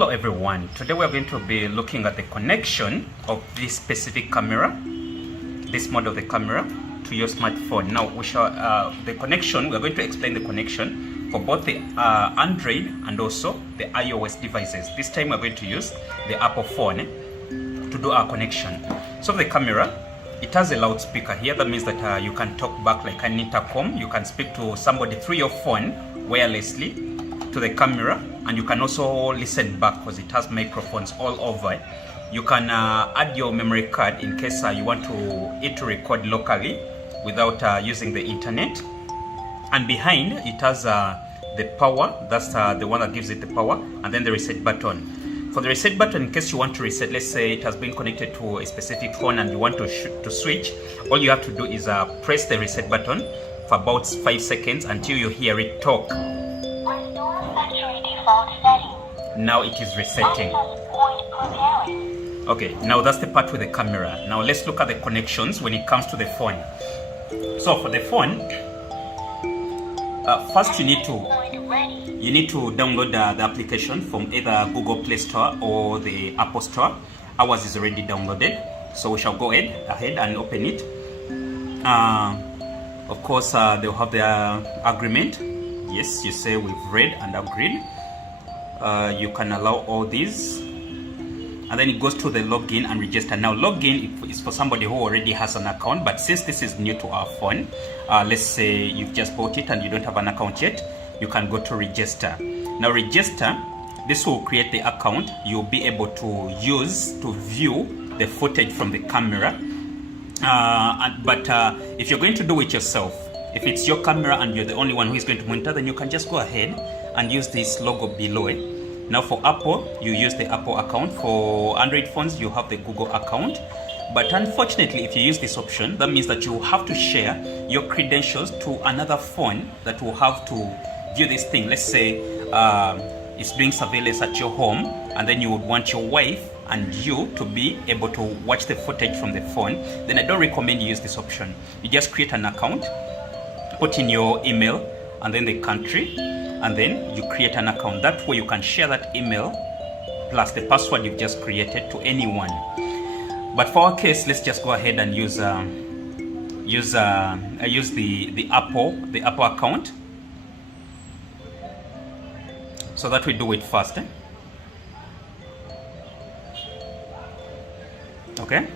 Hello everyone, today we are going to be looking at the connection of this specific camera, this model of the camera, to your smartphone. Now we shall, we are going to explain the connection for both the Android and also the iOS devices. This time we are going to use the Apple phone to do our connection. So the camera, it has a loudspeaker here. That means that you can talk back like an intercom. You can speak to somebody through your phone wirelessly to the camera, and you can also listen back because it has microphones all over. You can add your memory card in case you want it to record locally without using the internet. And behind it has the power, that's the one that gives it the power, and then the reset button. For the reset button, in case you want to reset, let's say it has been connected to a specific phone and you want to switch, all you have to do is press the reset button for about 5 seconds until you hear it talk. Now it is resetting. Okay, now that's the part with the camera. Now let's look at the connections when it comes to the phone. So for the phone, first you need to download the application from either Google Play Store or the Apple Store. Ours is already downloaded, so we shall go ahead and open it. Of course, they'll have their agreement. Yes, you say we've read and agreed. You can allow all these, and then it goes to the login and register. Now login is for somebody who already has an account, but since this is new to our phone, let's say you've just bought it and you don't have an account yet, you can go to register. Now register, this will create the account. You'll be able to use to view the footage from the camera, but if you're going to do it yourself, if it's your camera and you're the only one who is going to monitor, then you can just go ahead and use this logo below it. Now for Apple, you use the Apple account. For Android phones, you have the Google account. But unfortunately, if you use this option, that means that you have to share your credentials to another phone that will have to view this thing. Let's say it's doing surveillance at your home, and then you would want your wife and you to be able to watch the footage from the phone. Then I don't recommend you use this option. You just create an account, put in your email and then the country, and then you create an account. That way you can share that email plus the password you've just created to anyone. But for our case, let's just go ahead and use the Apple account. So that we do it first. Okay.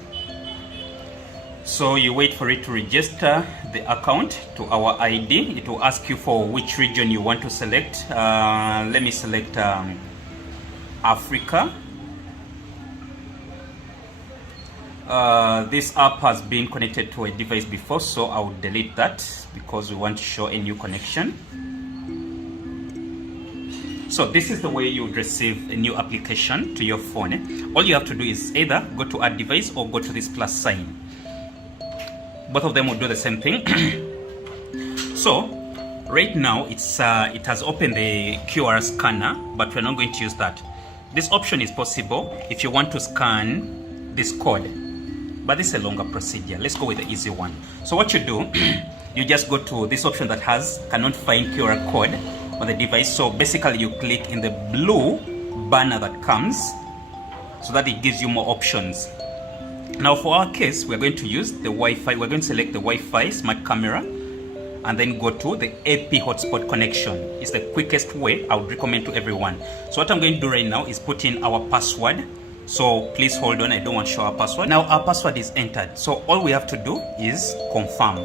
So you wait for it to register the account to our ID. It will ask you for which region you want to select. Let me select Africa. This app has been connected to a device before, so I will delete that because we want to show a new connection. So this is the way you would receive a new application to your phone. All you have to do is either go to add device or go to this plus sign. Both of them will do the same thing. So right now it has opened the QR scanner, but we're not going to use that. This option is possible if you want to scan this code, but this is a longer procedure. Let's go with the easy one. So what you do, you just go to this option that has cannot find QR code on the device. So basically you click in the blue banner that comes so that it gives you more options. Now for our case, we're going to use the Wi-Fi. We're going to select the Wi-Fi smart camera and then go to the AP hotspot connection. It's the quickest way I would recommend to everyone. So what I'm going to do right now is put in our password. So please hold on, I don't want to show our password. Now our password is entered. So all we have to do is confirm.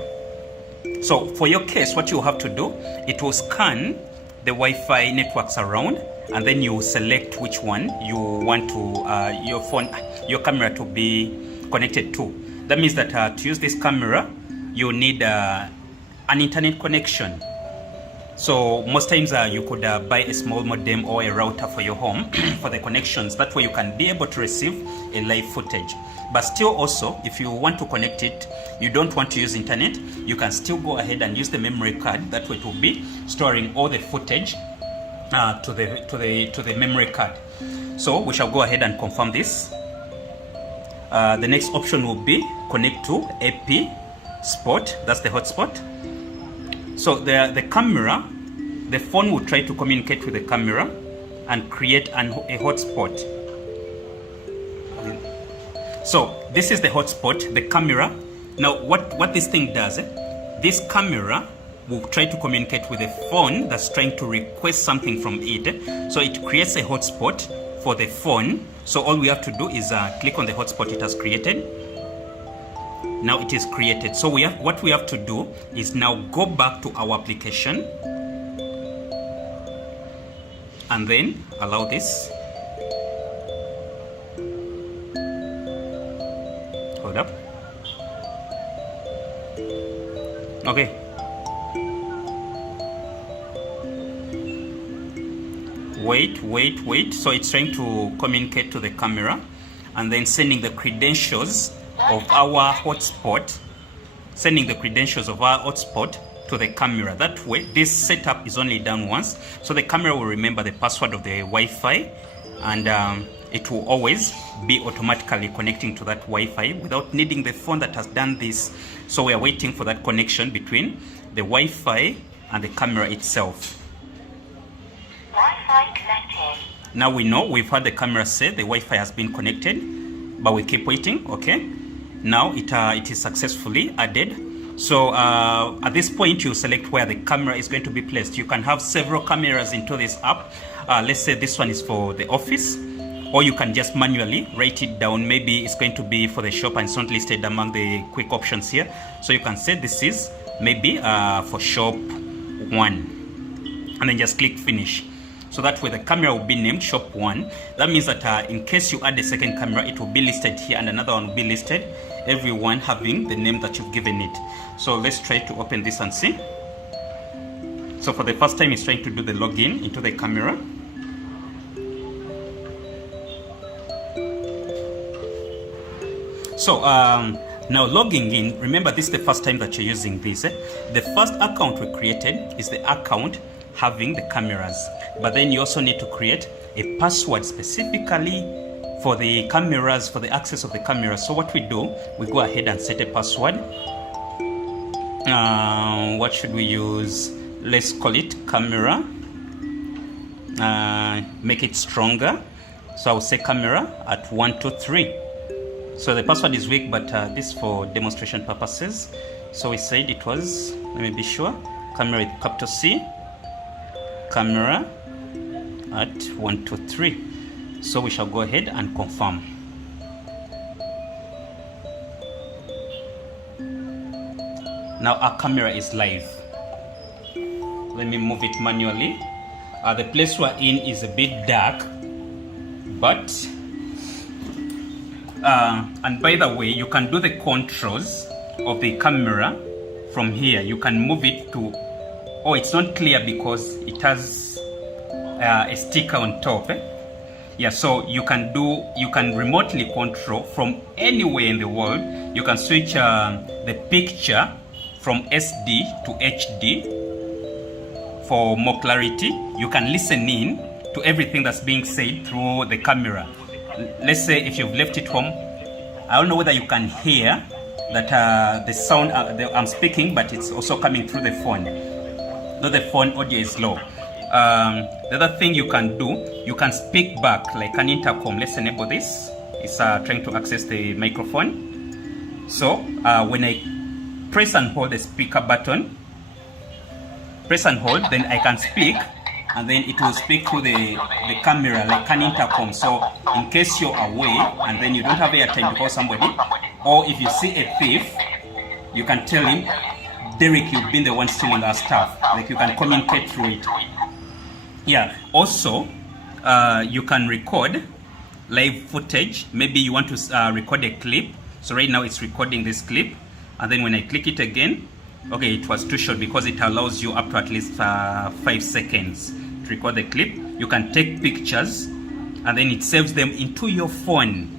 So for your case, what you have to do, it will scan the Wi-Fi networks around, and then you select which one you want to your camera to be connected to. That means that to use this camera, you need an internet connection. So most times you could buy a small modem or a router for your home for the connections. That way you can be able to receive a live footage. But still also, if you want to connect it, you don't want to use internet, you can still go ahead and use the memory card. That way it will be storing all the footage to the memory card. So we shall go ahead and confirm this. The next option will be connect to AP spot. That's the hotspot. So the camera, the phone will try to communicate with the camera, and create a hotspot. So this is the hotspot, the camera. Now what this thing does, this camera will try to communicate with a phone that's trying to request something from it. So it creates a hotspot for the phone. So all we have to do is click on the hotspot it has created. Now it is created. So what we have to do is now go back to our application and then allow this. Hold up. Okay. Wait. So it's trying to communicate to the camera and then sending the credentials of our hotspot, to the camera. That way, this setup is only done once. So the camera will remember the password of the Wi-Fi and it will always be automatically connecting to that Wi-Fi without needing the phone that has done this. So we are waiting for that connection between the Wi-Fi and the camera itself. Wi-Fi connected. Now we know we've had the camera say the Wi-Fi has been connected, but we keep waiting. Okay, now it is successfully added. So at this point you select where the camera is going to be placed. You can have several cameras into this app. Let's say this one is for the office, or you can just manually write it down. Maybe it's going to be for the shop and it's not listed among the quick options here. So you can say this is maybe for shop 1 and then just click finish. So that way the camera will be named shop 1. That means that in case you add a second camera, it will be listed here and another one will be listed, everyone having the name that you've given it. So let's try to open this and see. So for the first time it's trying to do the login into the camera. So now logging in, remember this is the first time that you're using this. The first account we created is the account having the cameras, but then you also need to create a password specifically for the cameras, for the access of the camera. So what we do, we go ahead and set a password. What should we use? Let's call it camera. Make it stronger. So I'll say camera at 1 2 3. So the password is weak, but this for demonstration purposes. So we said it was, let me be sure, camera with capital C, camera at 1 2 3. So we shall go ahead and confirm. Now our camera is live. Let me move it manually. The place we're in is a bit dark, but and by the way, you can do the controls of the camera from here. You can move it to, oh, it's not clear because it has a sticker on top. Yeah, so you can remotely control from anywhere in the world. You can switch the picture from SD to HD for more clarity. You can listen in to everything that's being said through the camera. Let's say if you've left it home, I don't know whether you can hear that the sound I'm speaking, but it's also coming through the phone, though the phone audio is low. The other thing you can do, you can speak back like an intercom. Let's enable this. It's trying to access the microphone. So when I press and hold the speaker button, press and hold, then I can speak, and then it will speak through the camera like an intercom. So in case you're away and then you don't have airtime to call somebody, or if you see a thief, you can tell him, Derek, you've been the one stealing our stuff. Like you can communicate through it. Yeah, also you can record live footage. Maybe you want to record a clip. So right now it's recording this clip, and then when I click it again, okay, it was too short because it allows you up to at least 5 seconds to record the clip. You can take pictures and then it saves them into your phone.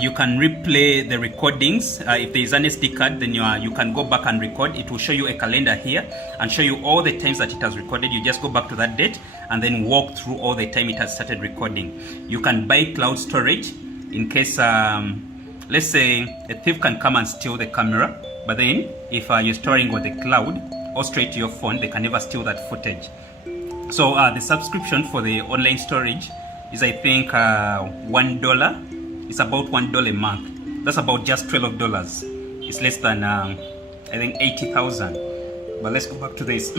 You can replay the recordings. If there is an SD card, then you can go back and record. It will show you a calendar here and show you all the times that it has recorded. You just go back to that date and then walk through all the time it has started recording. You can buy cloud storage in case, let's say a thief can come and steal the camera, but then if you're storing on the cloud or straight to your phone, they can never steal that footage. So the subscription for the online storage is, I think, $1. It's about $1 a month. That's about just $12. It's less than I think 80,000. But let's go back to this.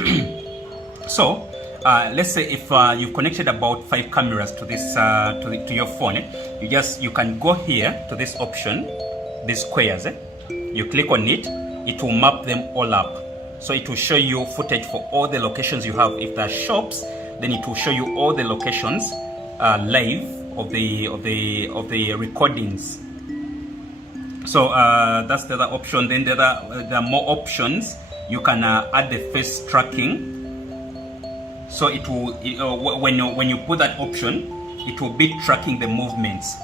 So let's say if you've connected about 5 cameras to this to your phone, you can go here to this option, these squares. You click on it, it will map them all up. So it will show you footage for all the locations you have. If there are shops, then it will show you all the locations live of the recordings. So that's the other option. Then there are more options. You can add the face tracking. So it will when you put that option, it will be tracking the movements.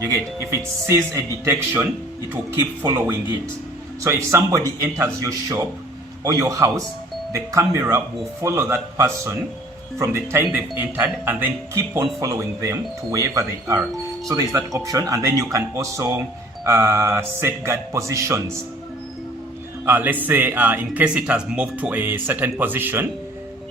You get, if it sees a detection, it will keep following it. So if somebody enters your shop or your house, the camera will follow that person from the time they've entered and then keep on following them to wherever they are. So there's that option, and then you can also set guard positions. Let's say in case it has moved to a certain position,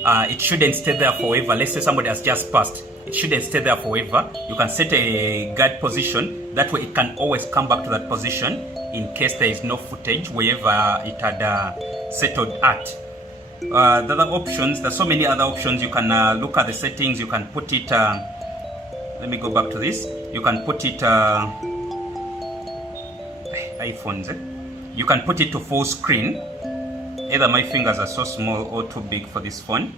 it shouldn't stay there forever. Let's say somebody has just passed, it shouldn't stay there forever. You can set a guard position, that way it can always come back to that position in case there is no footage wherever it had settled at. The other options, there's so many other options. You can look at the settings. You can put it, let me go back to this. You can put it, iPhones, you can put it to full screen. Either my fingers are so small or too big for this phone.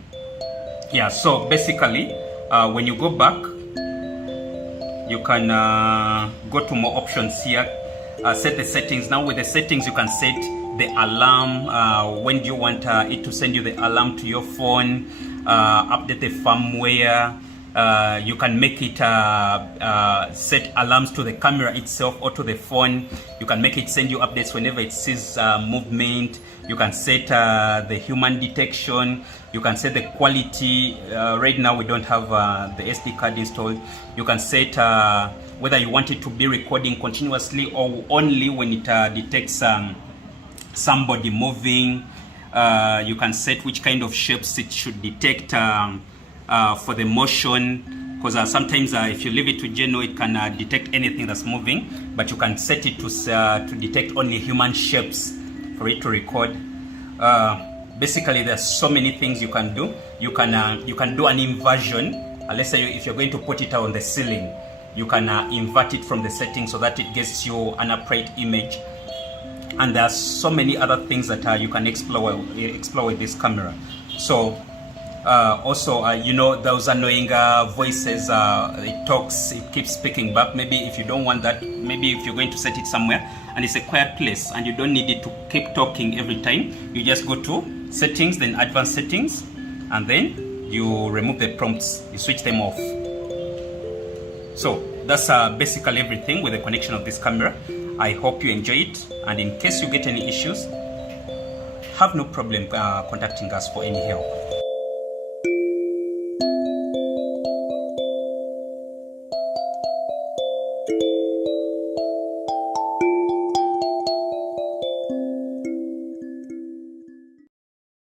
Yeah, so basically, when you go back, you can go to more options here. Set the settings. Now with the settings, you can set the alarm. When do you want it to send you the alarm to your phone? Update the firmware. You can make it set alarms to the camera itself or to the phone. You can make it send you updates whenever it sees movement. You can set the human detection. You can set the quality. Right now we don't have the SD card installed. You can set whether you want it to be recording continuously or only when it detects somebody moving. You can set which kind of shapes it should detect for the motion, because sometimes if you leave it to Geno, it can detect anything that's moving, but you can set it to detect only human shapes for it to record. Basically, there's so many things you can do. You can do an inversion. Let's say if you're going to put it on the ceiling, you can invert it from the settings so that it gets you an upright image. And there are so many other things that you can explore with this camera. So also, you know, those annoying voices, it keeps speaking back. Maybe if you don't want that, maybe if you're going to set it somewhere and it's a quiet place and you don't need it to keep talking every time, you just go to settings, then advanced settings, and then you remove the prompts, you switch them off. So that's basically everything with the connection of this camera. I hope you enjoy it, and in case you get any issues, have no problem contacting us for any help.